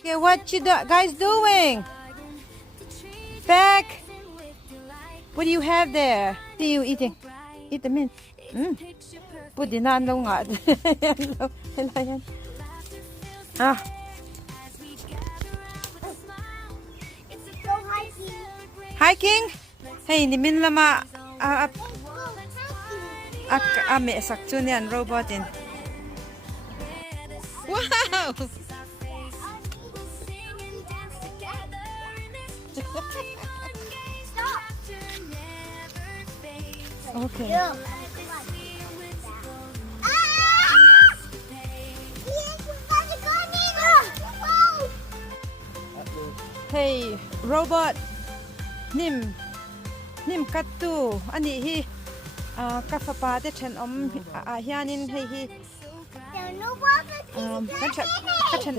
Okay, what you guys doing? Back. What do you have there? What are you eating? Eat the mint. Put the nan long out. Ah. Go hiking. Hiking? Hey, ni min lama Go hiking. me sak chu nian robot in. Wow. Stop. Okay. Yeah. Hey, robot. Nim katu. Ani hi kafa pa te chen hianin hey hi There are no walkers. ka chen